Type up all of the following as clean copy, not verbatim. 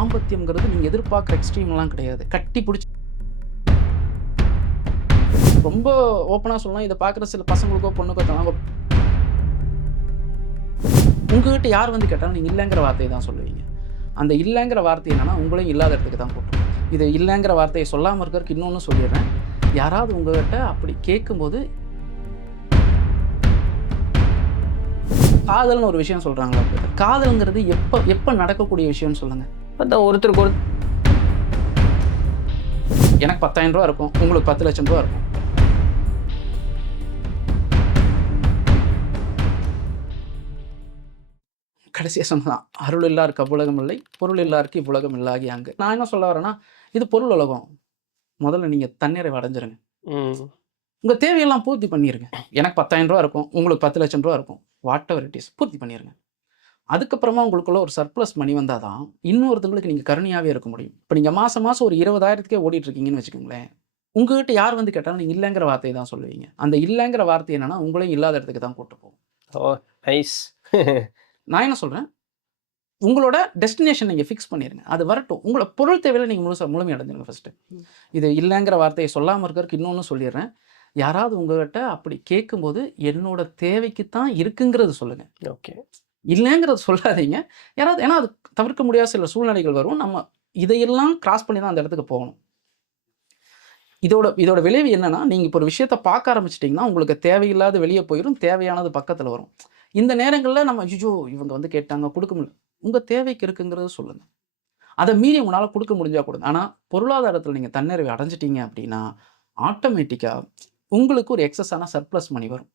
தாம்பத்தியம்ங்கிறது நீங்க எதிர்பார்க்குற எக்ஸ்ட்ரீம்லாம் கிடையாது. கட்டி புடிச்சு ரொம்ப ஓப்பனா சொல்லலாம். இத பார்க்குற சில பசங்களுக்கோ, பொண்ணுக்கோ தனாங்க உங்ககிட்ட யார் வந்து கேட்டாலும் நீங்க இல்லங்கிற வார்த்தைய தான் சொல்லுவீங்க. அந்த இல்லங்கிற வார்த்தை என்னன்னா, உங்களையும் இல்லாத இடத்துக்கு தான் கூட்டும். இது இல்லங்கிற வார்த்தைய சொல்லாம இருக்கறதுக்கு இன்னொன்னு சொல்லிர்றேன். யாராவது உங்ககிட்ட அப்படி கேட்கும்போது காதல்னு ஒரு விஷயம் சொல்றாங்கல்ல. காதல்ங்கிறது எப்ப நடக்கக்கூடிய விஷயம்னு சொல்லுங்க. அதான் ஒருத்தருக்கு ஒரு எனக்கு ரூ. 10,000 இருக்கும். உங்களுக்கு ரூ. 10,00,000 இருக்கும். கடைசியா சொன்னதான். "அருள் இல்லார்க்கு அவ்வுலகம் இல்லை, பொருள் இல்லார்க்கு இவ்வுலகம் இல்லாகி அங்கு." நான் என்ன சொல்ல வரேன்னா, இது பொருள் உலகம். முதல்ல நீங்க தன்னிறைவு அடைஞ்சிருங்க. ம். உங்க தேவையெல்லாம் பூர்த்தி பண்ணிருங்க. எனக்கு ரூ. 10,000 இருக்கும். உங்களுக்கு ரூ. 10,00,000 இருக்கும். வாட் எவர் இட் இஸ் பூர்த்தி பண்ணிருங்க. அதுக்கப்புறமா உங்களுக்குள்ள ஒரு சர்ப்ளஸ் மணி வந்தா தான், இன்னொருத்தங்களுக்கு நீங்க கருணையாவே இருக்க முடியும். இப்ப நீங்க மாசம் மாசம் ஒரு 20,000க்கே ஓடிட்டு இருக்கீங்கன்னு வச்சுக்கோங்களேன். உங்ககிட்ட யார் வந்து கேட்டாலும் நீங்க இல்லங்கிற வார்த்தைய தான் சொல்லுவீங்க. அந்த இல்லங்கிற வார்த்தை என்னன்னா, உங்களையும் இல்லாத இடத்துக்கு தான் கூட்டு போகும். ஓ நைஸ். நான் என்ன சொல்றேன், உங்களோட டெஸ்டினேஷன் நீங்க ஃபிக்ஸ் பண்ணிருங்க. அது வரட்டும். உங்களோட பொருள் தேவையில நீங்க முழுமை அடைஞ்சிருங்க ஃபர்ஸ்ட்டு. இது இல்லங்கிற வார்த்தைய சொல்லாம இருக்கறதுக்கு இன்னொன்னு சொல்லிர்றேன். யாராவது உங்ககிட்ட அப்படி கேட்கும்போது, என்னோட தேவைக்கு தான் இருக்குங்கிறத சொல்லுங்க. ஓகே. இல்லங்கிறத சொல்லாதீங்க. யாராவது ஏன்னா அது தவிர்க்க முடியாத சில சூழ்நிலைகள் வரும். நம்ம இதையெல்லாம் கிராஸ் பண்ணி தான் அந்த இடத்துக்கு போகணும். இதோட விளைவு என்னன்னா, நீங்க இப்போ ஒரு விஷயத்த பார்க்க ஆரம்பிச்சுட்டீங்கன்னா, உங்களுக்கு தேவையில்லாத வெளிய போயிரும். தேவையானது பக்கத்துல வரும். இந்த நேரங்கள்ல நம்ம ஐய்யய்யோ! இவங்க வந்து கேட்டாங்க, குடுக்க முடியல. உங்க தேவைக்கு இருக்குங்கிறத சொல்லுங்க. அத மீறி உங்களால குடுக்க முடிஞ்சா கொடுங்க. ஆனா, பொருளாதாரத்துல நீங்க தன்னிறைவு அடைஞ்சிட்டீங்க அப்படின்னா, ஆட்டோமேட்டிக்கா உங்களுக்கு ஒரு எக்ஸஸான சர்ப்ளஸ் மணி வரும்.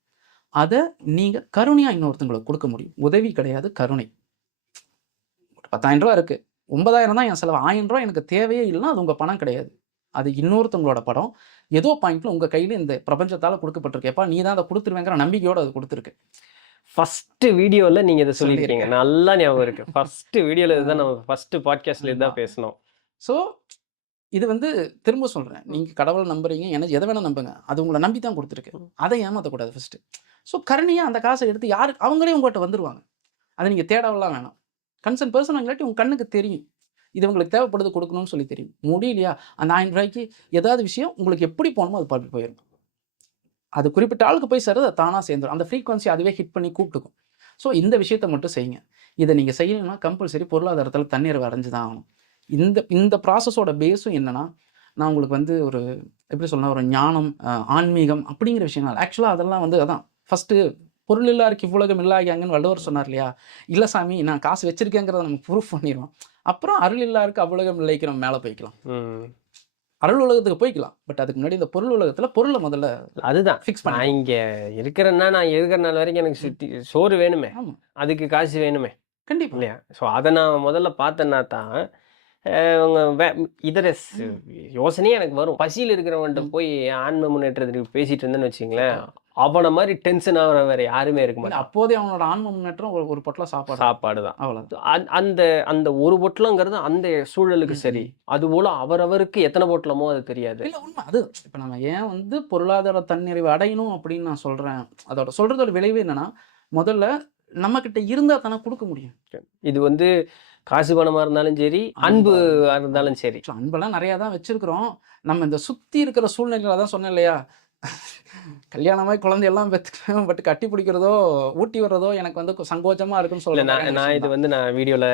அத நீங்க கருணையா இன்னொருத்தங்களுக்கு குடுக்க முடியும். உதவி கிடையாது, கருணை. ரூ. 10,000 இருக்கு. 9,000 தான் என் செலவு. ரூ. 1,000 எனக்கு தேவையே இல்லன்னா, அது உங்க பணம் கிடையாது. அது இன்னொருத்தவங்களோட படம். ஏதோ பாயிண்ட்ல உங்க கையில இந்த பிரபஞ்சத்தால குடுக்கப்பட்டிருக்கு. எப்பா நீ தான் அத குடுத்துருவேங்கிற நம்பிக்கையோட அது குடுத்துருக்கு. ஃபர்ஸ்ட் வீடியோல நீங்க இத சொல்லியிருக்கீங்க. சொல்லியிருக்கேன். நல்லா ஞாபகம் இருக்கு. ஃபர்ஸ்ட் வீடியோல இதுதான் நம்ம ஃபர்ஸ்ட் பாட்காஸ்ட்ல ஆமா. இதுதான் பேசினோம். ஸோ இது வந்து திரும்ப சொல்றேன். நீங்க கடவுள நம்புறீங்க. எத வேணா நம்புங்க. அது உங்கள நம்பி தான் குடுத்துருக்கு. அத ஏமாத்தக்கூடாது ஃபர்ஸ்ட்டு. ஸோ கருணையா அந்த காச எடுத்து அவங்களே உங்கட்ட வந்துருவாங்க. அத நீங்க தேடவெல்லாம் வேணாம். கன்சர்ன் பெர்சன் இல்லாட்டி உங்க கண்ணுக்கு தெரியும். இது உங்களுக்கு தேவைப்படுது குடுக்கணும்னு சொல்லி தெரியும். முடியலையா அந்த ரூ. 1000க்கு ஏதாவது விஷயம் உங்களுக்கு எப்படி போணுமோ அது பாட்டுக்கு போயிரும். அது குறிப்பிட்ட ஆளுக்கு போய் சேருது அது தானா சேர்ந்துரும். அந்த ஃப்ரீக்வன்சி அதுவே ஹிட் பண்ணி கூப்பிட்டுக்கும். ஸோ இந்த விஷயத்த மட்டும் செய்யுங்க. இத நீங்க செய்யணும்னா கம்பல்சரி பொருளாதாரத்தில தன்னிறைவு அடைஞ்சு தான் ஆகணும். இந்த ப்ராசஸோட பேஸும் என்னன்னா, நான் உங்களுக்கு வந்து ஒரு எப்படி சொல்லலாம், ஒரு ஞானம், ஆன்மீகம் அப்படிங்கிற விஷயங்கள் ஆக்சுவலா அதெல்லாம் வந்து அதான் ஃபர்ஸ்ட்டு பொருள் இல்லார்க்கு இவ்வுலகம் இல்லாகியாங்கன்னு வள்ளுவர் சொன்னார் இல்லையா? இல்ல சாமி நான் காசு வச்சிருக்கேங்கிறத நம்ம ப்ரூஃப் பண்ணிருவோம். அப்புறம் அருள் இல்லார்க்கு அவ்வுலகம் இல்லைக்கு நம்ம மேல போய்க்கலாம். ம். அருள் உலகத்துக்கு போய்க்கலாம். பட் அதுக்கு முன்னாடி இந்த பொருள் உலகத்துல பொருள முதல்ல அதுதான். ஃபிக்ஸ் நான் பண்ணிக்கணும். இங்க இருக்கிறேன்னா, நான் இருக்கிற நாள் வரைக்கும் எனக்கு சோறு வேணுமே. ஆமா. அதுக்கு காசு வேணுமே. கண்டிப்பா. இல்லையா? ஸோ அத நான் முதல்ல பார்த்தேன்னா தான், அவங்க இதர யோசனையே எனக்கு வரும். பசியில இருக்கிறவன்ட்ட ம். போய் ஆன்ம முன்னேற்றத்துக்கு பேசிட்டு இருந்தேன்னு வச்சுக்கங்களேன், அவன மாரி டென்ஷன் ஆகுற வேற யாருமே இருக்க இல்ல மாட்டாங்க. அப்போதே அவனோட ஆன்ம முன்னேற்றம் ஒரு பொட்டலம் சாப்பாடு தான். சாப்பாடு தான். அவ்வளவுதான். அந்த அந்த ஒரு பொட்டலங்கிறது அந்த சூழலுக்கு சரி. ம். அதுபோல அவரவருக்கு எத்தன பொட்டலமோ அது தெரியாது. இல்ல உண்ம. அது இப்ப நம்ம ஏன் வந்து பொருளாதார தன்னிறைவு அடையணும் அப்படின்னு நான் சொல்றேன். சொல்றதோட விளைவு என்னன்னா, முதல்ல நம்மகிட்ட இருந்தா தானே குடுக்க முடியும். இது வந்து காசு பணமா இருந்தாலும் சரி, அன்பு இருந்தாலும் சரி. அன்பெல்லாம் நெறைய தான் வச்சிருக்கிறோம். நம்ம இந்த சுத்தி இருக்கிற சூழ்நிலையில அதான் சொன்னேன் இல்லையா? கல்யாணமாகி குழந்தையெல்லாம் பெத்துக்கிறோம். பட் கட்டி பிடிக்கிறதோ, ஊட்டி விடுறதோ எனக்கு வந்து சங்கோஜமா இருக்குன்னு இல்ல சொல்ற நான் மாரியான நான் விஷயம் இது தான். வந்து நான் வீடியோல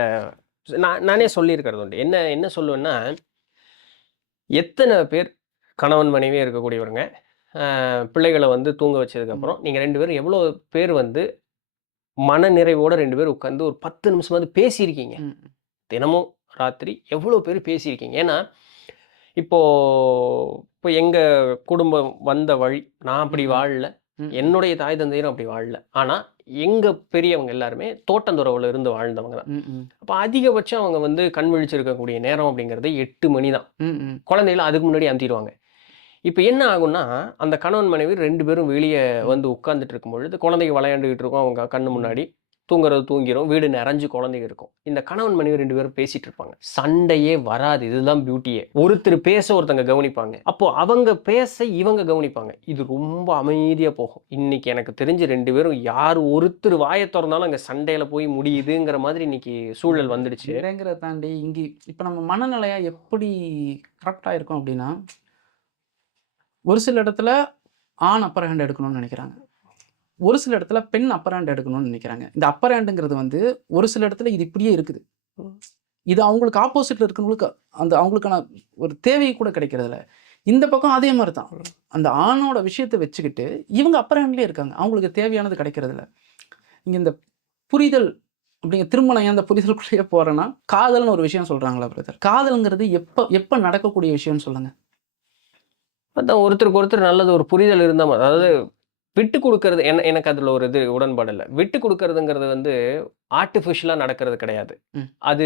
நானே சொல்லியிருக்கிறது உண்டு. என்ன என்ன சொல்லுவேன்னா, எத்தன பேர் கணவன் மனைவியா இருக்கக்கூடியவருங்க, பிள்ளைகள வந்து தூங்க வச்சதுக்கப்புறம், ம். நீங்க 2 பேரும் எவ்வளோ பேர் வந்து மனநிறைவோட 2 பேரும் உட்கார்ந்து ஒரு 10 நிமிஷமாவது பேசியிருக்கீங்க? ம். தினமும் ராத்திரி எவ்வளோ பேர் பேசியிருக்கீங்க? ஏன்னா, இப்போ இப்போ எங்க குடும்பம் வந்த வழி, நான் அப்படி ம். வாழல. ம். என்னுடைய தாய் தந்தையரும் அப்படி வாழல. ஆனா, எங்க பெரியவங்க எல்லாருமே தோட்டந்துறவுல இருந்து வாழ்ந்தவங்க தான். ம். ம். அப்ப அதிகபட்சம் அவங்க வந்து கண் விழிச்சிருக்கக்கூடிய நேரம் அப்படிங்கிறது 8 மணி தான். ம். ம். குழந்தைகள அதுக்கு முன்னாடி அனுப்பிருவாங்க. இப்ப என்ன ஆகும்னா, அந்த கணவன் மனைவி 2 பேரும் வெளிய ம். வந்து உட்கார்ந்துட்டு இருக்கும் பொழுது, குழந்தைங்க விளையாண்டுகிட்டு இருக்கும் அவங்க கண்ணு ம். முன்னாடி. தூங்குறது தூங்கிரும். வீடு நிறைஞ்சு குழந்தைங்க இருக்கும். இந்த கணவன் மனைவி 2 பேரும் பேசிட்டு இருப்பாங்க. சண்டையே வராது. இதுதான் பியூட்டியே. ஒருத்தர் பேச ஒருத்தங்க கவனிப்பாங்க. அப்போ அவங்க பேச இவங்க கவனிப்பாங்க. இது ரொம்ப அமைதியா போகும். இன்னைக்கு எனக்கு தெரிஞ்சு 2 பேரும் யார் ஒருத்தர் வாய தொறந்தாலும் அங்க சண்டையில போய் முடியுதுங்கிற மாதிரி இன்னைக்கு சூழல் வந்துடுச்சு. இல்லைங்கிறத தாண்டி இங்கே இப்போ நம்ம மனநிலையா எப்படி கரெக்டாக இருக்கும் அப்படின்னா, ஒரு சில இடத்துல ஆண் அப்பர் ஹேண்ட் எடுக்கணும்னு நினைக்கிறாங்க. ஒரு சில இடத்துல பெண் அப்பர் ஹேண்ட் எடுக்கணும்னு நினைக்கிறாங்க. இந்த அப்பர் ஹேண்டுங்கிறது வந்து ஒரு சில இடத்துல இது இப்படியே இருக்குது. இது அவங்களுக்கு ஆப்போசிட்ல இருக்கிறவங்களுக்கு அந்த அவங்களுக்கான ஒரு தேவை கூட கிடைக்கிறதில்ல. இந்த பக்கம் அதே மாதிரி தான். அந்த ஆணோட விஷயத்தை வச்சுக்கிட்டு இவங்க அப்பர் ஹேண்ட்லேயே இருக்காங்க. அவங்களுக்கு தேவையானது கிடைக்கிறதில்ல. இங்கே இந்த புரிதல் அப்படிங்கிற திருமணம் ஏன் அந்த புரிதலுக்குள்ளேயே போகிறேன்னா, காதல்னு ஒரு விஷயம் சொல்கிறாங்களா பிரதர்? காதல்ங்கிறது எப்போ நடக்கக்கூடிய விஷயம்னு சொல்லுங்கள். அதான் ஒருத்தருக்கு ஒருத்தர் நல்லது ஒரு புரிதல் இருந்தா அதாவது விட்டு கொடுக்கறது எனக்கு அதுல ஒரு இது உடன்பாடு இல்லை. விட்டு கொடுக்கறதுங்கிறது வந்து ஆர்டிஃபிஷியலா நடக்கிறது கிடையாது. அது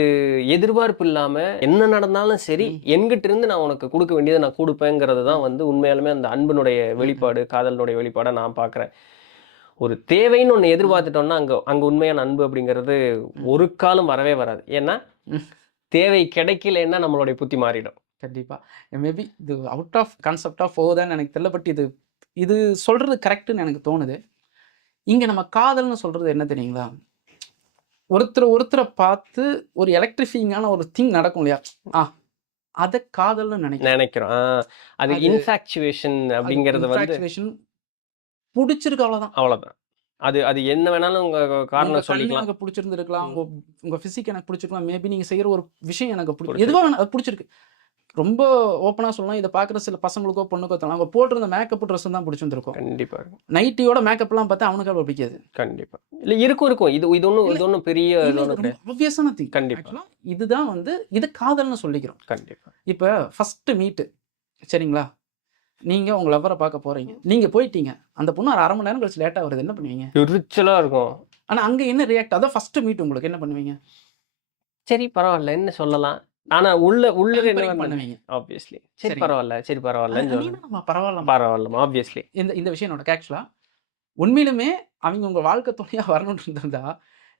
எதிர்பார்ப்பு இல்லாம என்ன நடந்தாலும் சரி என்கிட்ட இருந்து நான் உனக்கு கொடுக்க வேண்டியதை நான் கொடுப்பேங்கிறது தான் வந்து உண்மையாலுமே அந்த அன்பினுடைய வெளிப்பாடு, காதலினுடைய வெளிப்பாடை நான் பார்க்குறேன். ஒரு தேவைன்னு ஒன்று எதிர்பார்த்துட்டோம்னா அங்க உண்மையான அன்பு அப்படிங்கிறது ஒரு காலம் வரவே வராது. ஏன்னா தேவை கிடைக்கலன்னா நம்மளுடைய புத்தி மாறிடும். கண்டிப்பாக. மேபி இது அவுட் ஆஃப் கான்செப்ட் ஆஃப் போகுதான்னு எனக்கு தெரியல. பட் இது சொல்கிறது கரெக்டுன்னு எனக்கு தோணுது. இங்கே நம்ம காதல்னு சொல்கிறது என்ன தெரியுங்களா? ஒருத்தரை பார்த்து ஒரு எலக்ட்ரிஃபைங்கான ஒரு திங் நடக்கும் இல்லையா? அதை காதல்னு நினைக்கிறோம். அது இன்ஃபாக்சுவேஷன் அப்படிங்கிறது வந்து பிடிச்சிருக்கு, அவ்வளோதான். அது என்ன வேணாலும் உங்க காரணம் சொல்லிக்கலாம். எனக்கு பிடிச்சிருந்துருக்கலாம், உங்க ஃபிசிக் எனக்கு பிடிச்சிருக்கலாம், மேபி நீங்க செய்யற ஒரு விஷயம் எனக்கு பிடிக்கும், எதுவா அது பிடிச்சிருக்கு. ரொம்ப ஓப்பனா சொல்லலாம், இதை பார்க்குற சில பசங்களுக்கோ பொண்ணுக்கோ தரலாம், அவங்க போட்டிருந்த மேக்கப் ட்ரெஸ் தான் பிடிச்சிருந்துருக்கும். கண்டிப்பா நைட்டியோட மேக்கப்லாம் பார்த்தா அவனுக்கு அவ்வளோ பிடிக்காது. கண்டிப்பா இல்லை இருக்கும். இது ஒன்றும் பெரிய ஆப்வியஸான திங். கண்டிப்பா இதுதான் வந்து இது காதல்னு சொல்லிக்கிறோம். கண்டிப்பா. இப்போ ஃபர்ஸ்ட் மீட்டு சரிங்களா, நீங்கள் உங்கள் லவ்வரை பார்க்க போகிறீங்க, நீங்கள் போயிட்டீங்க, அந்த பொண்ணு ஒரு 1/2 மணி நேரம் கழிச்சு லேட்டாக வருது, என்ன பண்ணுவீங்க? எரிச்சலாக இருக்கும். ஆனால் அங்கே என்ன ரியாக்ட்? அதான் ஃபர்ஸ்ட் மீட், உங்களுக்கு என்ன பண்ணுவீங்க? சரி பரவாயில்ல, என்ன சொல்லலாம், ஆனால் உள்ள என்ன பண்ணுவீங்க? ஆப்வியஸ்லி சரி பரவாயில்ல பரவாயில்ல ஆப்வியஸ்லி. இந்த விஷயம் என்னோட ஆக்சுவலாக உண்மையிலுமே அவங்க உங்கள் வாழ்க்கை துணையாக வரணும்னு இருந்தா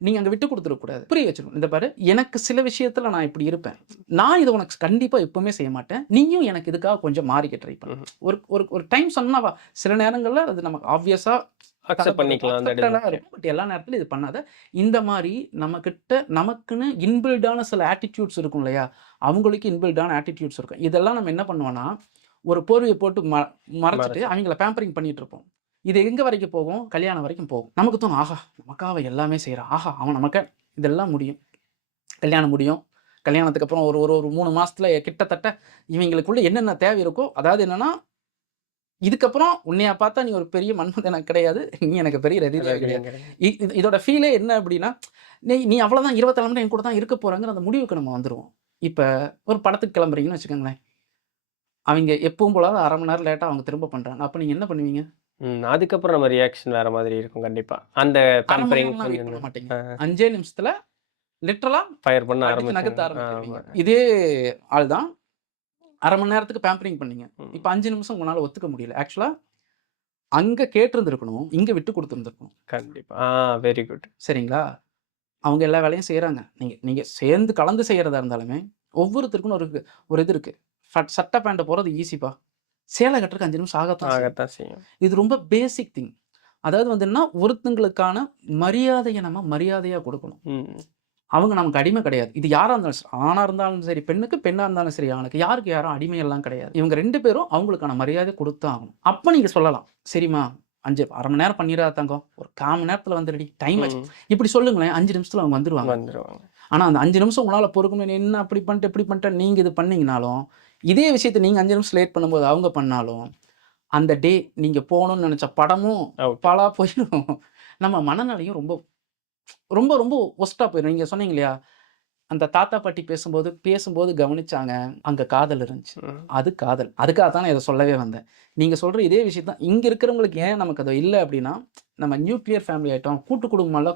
நீங்கள் அங்கே விட்டு கொடுத்துடக்கூடாது, புரிய வச்சிருக்கணும். இந்த பாரு, எனக்கு சில விஷயத்தில் நான் இப்படி இருப்பேன், நான் இதை உனக்கு கண்டிப்பாக எப்பவுமே செய்ய மாட்டேன், நீயும் எனக்கு இதுக்காக கொஞ்சம் மாறிக்க ட்ரை பண்ணு. ஒரு டைம் சொன்னா சில நேரங்களில் அது நமக்கு ஆப்வியஸாக அக்செப்ட் பண்ணிக்கலாம், பட் எல்லா நேரத்திலும் இது பண்ணாத. இந்த மாதிரி நமக்குன்னு இன்பில்டான சில ஆட்டிடியூட்ஸ் இருக்கும் இல்லையா, அவங்களுக்கு இன்பில்டான ஆட்டிடியூட்ஸ் இருக்கும். இதெல்லாம் நம்ம என்ன பண்ணுவோம்னா, ஒரு போர்வையை போட்டு மறைச்சிட்டு அவங்கள பேம்பரிங் பண்ணிட்டு இருப்போம். இது எங்கே வரைக்கும் போகும்? கல்யாணம் வரைக்கும் போகும். நமக்கு தோணும், ஆஹா நமக்காக எல்லாமே செய்கிறான், ஆஹா அவன் நமக்கு இதெல்லாம் முடியும், கல்யாணம் முடியும். கல்யாணத்துக்கு அப்புறம் ஒரு 3 மாதத்தில் கிட்டத்தட்ட இவங்களுக்குள்ள என்னென்ன தேவை இருக்கோ, அதாவது என்னென்னா, இதுக்கப்புறம் உன்னையா பார்த்தா நீ ஒரு பெரிய மன்மதன் எனக்கு கிடையாது, நீ எனக்கு பெரிய ரதிதேவி கிடையாது. இதோட ஃபீலே என்ன அப்படின்னா, நீ அவ்வளோதான் 24 மணி நேரம் என் கூட தான் இருக்க போகிறாங்கிற அந்த முடிவுக்கு நம்ம வந்துடுவோம். இப்போ ஒரு படத்துக்கு கிளம்புறீங்கன்னு வச்சுக்கோங்களேன், அவங்க எப்பவும் போல 1/2 மணி நேரம் லேட்டாக அவங்க திரும்ப பண்ணுறாங்க, அப்போ நீங்கள் என்ன பண்ணுவீங்க? அதுக்கப்புறம் நம்ம ரியாக்ஷன் வேற மாதிரி இருக்கும். கண்டிப்பா அந்த பேம்பரிங் பண்ண மாட்டீங்க, 5 நிமிஷத்துல லிட்டரலா ஃபயர் பண்ண நகர்த்த ஆரம்பிச்சிருவீங்க. இதே ஆள் தான் 1/2 மணி நேரத்துக்கு பேம்பரிங் பண்ணீங்க, இப்போ 5 நிமிஷம் உங்களால ஒத்துக்க முடியல. ஆக்சுவலா அங்க கேட்டிருந்திருக்கணும், இங்க விட்டு கொடுத்துருந்துருக்கணும். கண்டிப்பா வெரி குட். சரிங்களா, அவங்க எல்லா வேலையும் செய்யறாங்க, நீங்க சேர்ந்து கலந்து செய்யறதா இருந்தாலுமே ஒவ்வொருத்தருக்கும் ஒரு இது இருக்கு. சட்டை பேண்ட்டை போறது ஈஸிப்பா, சேலை கட்டுறதுக்கு 5 நிமிஷம் ஆகத்தான் செய்யும். இது ரொம்ப பேசிக் திங். அதாவது வந்து என்ன, ஒருத்தங்களுக்கான மரியாதையை நம்ம மரியாதையா கொடுக்கணும். அவங்க நமக்கு அடிமை கிடையாது. இது யாரா இருந்தாலும் சரி, ஆணா இருந்தாலும் சரி பெண்ணுக்கு, பெண்ணா இருந்தாலும் சரி ஆணுக்கு, யாரும் அடிமையெல்லாம் கிடையாது. இவங்க 2 பேரும் அவங்களுக்கான மரியாதை கொடுத்தா ஆகணும். அப்ப நீங்க சொல்லலாம், சரிம்மா 1/2 மணி நேரம் பண்ணிடாத தங்கம், ஒரு 1/4 மணி நேரத்துல வந்துடுடி, டைம் ஆச்சு, இப்படி சொல்லுங்களேன். 5 நிமிஷத்துல அவங்க வந்துருவாங்க. ஆனா அந்த 5 நிமிஷம் உங்களால பொறுக்கணும், என்ன அப்படி பண்ணிட்டு இப்படி பண்ணிட்டு நீங்க இது பண்ணீங்கனாலும், இதே விஷயத்தை நீங்க 5 நிமிஷம் லேட் பண்ணும்போது அவங்க பண்ணாலும், அந்த டே நீங்க போகணும்னு நினைச்ச படமும் பலா போயிடும். நம்ம மனநிலையும் ரொம்ப ரொம்ப ரொம்ப ஒஸ்டா போயிடும். நீங்க சொன்னீங்க இல்லையா, அந்த தாத்தா பாட்டி பேசும்போது கவனிச்சாங்க, அங்க காதல் இருந்துச்சு, அது காதல். அதுக்காக தான் நான் இதை சொல்லவே வந்தேன். நீங்க சொல்ற இதே விஷயம் தான் இங்க இருக்கிறவங்களுக்கு. ஏன் நமக்கு அது இல்லை அப்படின்னா, நம்ம நியூக்ளியர் ஃபேமிலி ஆயிட்டோம். கூட்டு குடும்பம் இல்ல,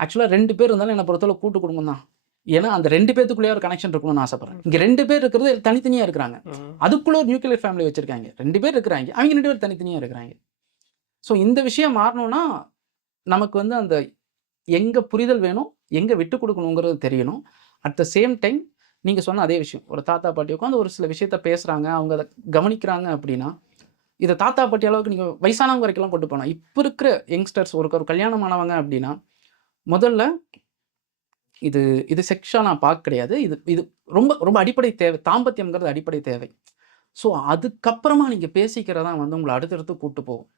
ஆக்சுவலா 2 பேர் இருந்தாலும் என்னை பொறுத்தவரை கூட்டு குடும்பம் தான். ஏன்னா அந்த 2 பேத்துக்குள்ளேயே ஒரு கனெக்ஷன் இருக்கணும்னு ஆசைப்படுறேன். இங்க 2 பேர் இருக்கிறது தனித்தனியா இருக்கிறாங்க, அதுக்குள்ள ஒரு நியூக்ளியர் ஃபேமிலி வச்சிருக்காங்க. 2 பேர் இருக்கிறாங்க, அவங்க 2 பேர் தனித்தனியா இருக்கிறாங்க. ஸோ இந்த விஷயம் மாறணும்னா நமக்கு வந்து அந்த எங்க புரிதல் வேணும், எங்க விட்டு குடுக்கணுங்கிறது தெரியணும். அட் த சேம் டைம் நீங்க சொன்ன அதே விஷயம். ஒரு தாத்தா, பாட்டி உட்காந்து ஒரு சில விஷயத்த பேசுறாங்க. அவங்க அத கவனிக்கிறாங்க அப்படின்னா, இத தாத்தா, பாட்டி அளவுக்கு நீங்க வயசானவங்க வரைக்கும்லாம் கொண்டு போலாம். இப்ப இருக்கிற யங்ஸ்டர்ஸ் ஒரு கல்யாணம் ஆனவங்க அப்படின்னா, முதல்ல இது இது செக்ஸா நான் பார்க்க கிடையாது. இது இது ரொம்ப ரொம்ப அடிப்படை தேவை. தாம்பத்தியம்ங்கிறது அடிப்படை தேவை. ஸோ அதுக்கப்புறமா நீங்க பேசிக்கிறது தான் வந்து உங்கள அடுத்தடுத்து கூட்டு போகும்.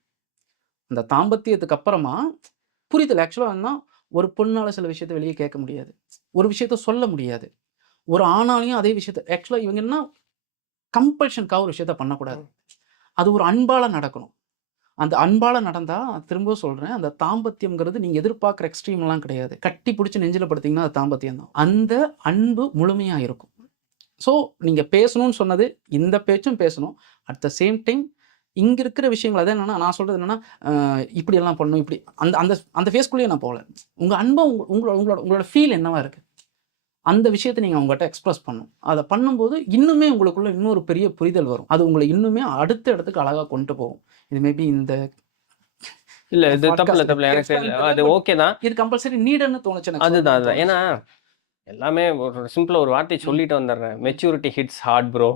அந்த தாம்பத்தியத்துக்கு அப்புறமா புரிதல் ஆக்சுவலா என்னன்னா, ஒரு பொண்ணால சில விஷயத்த வெளிய கேட்க முடியாது. ஒரு விஷயத்த சொல்ல முடியாது. ஒரு ஆணாலயும் அதே விஷயத்த ஆக்சுவலா இவங்க என்ன கம்பல்ஷனுக்காக ஒரு விஷயத்த பண்ணக்கூடாது. அது ஒரு அன்பால நடக்கணும். அந்த அன்பால நடந்தா திரும்பவும் சொல்றேன், அந்த தாம்பத்தியம்ங்கிறது நீங்க எதிர்பார்க்குற எக்ஸ்ட்ரீம்லாம் கிடையாது. கட்டி புடிச்சு நெஞ்சில படுத்தீங்கன்னா, அது தாம்பத்தியம் தான். அந்த அன்பு முழுமையா இருக்கும். ஸோ நீங்க பேசணும்னு சொன்னது, இந்த பேச்சும் பேசணும். அட் த சேம் டைம் இங்க இருக்கிற விஷயங்கள் அதான் என்னன்னா, நான் சொல்றது என்னன்னா, இப்படியெல்லாம் பண்ணணும், இப்படி அந்த அந்த அந்த ஃபேஸ்க்குள்ளேயே நான் போகல. உங்க அன்ப உங்களோட உங்களோட உங்களோட ஃபீல் என்னவா இருக்கு? அந்த விஷயத்த நீங்க அவங்கட்ட எக்ஸ்பிரஸ் பண்ணணும். அத பண்ணும்போது இன்னுமே உங்களுக்குள்ள இன்னொரு பெரிய புரிதல் வரும். அது உங்கள இன்னுமே அடுத்த இடத்துக்கு அழகா கொண்டு போகும். இது மேபி இந்த இல்ல இது தப்பில்ல, பாட்காஸ்ட் தப்பில்ல. எனக்கு கேட்கலான்னு தெரியல. அது பட் ஓகே தான். இது கம்பல்சரி நீடுன்னு தோணுச்சு எனக்கு அதுதான், சொல்லணும்னு அதுதான். ஏன்னா, தோணுச்சு. எல்லாமே ஒரு சிம்பிளா ஒரு வார்த்தை ம். சொல்லிட்டு வந்துடுறேன். Maturity hits hard bro.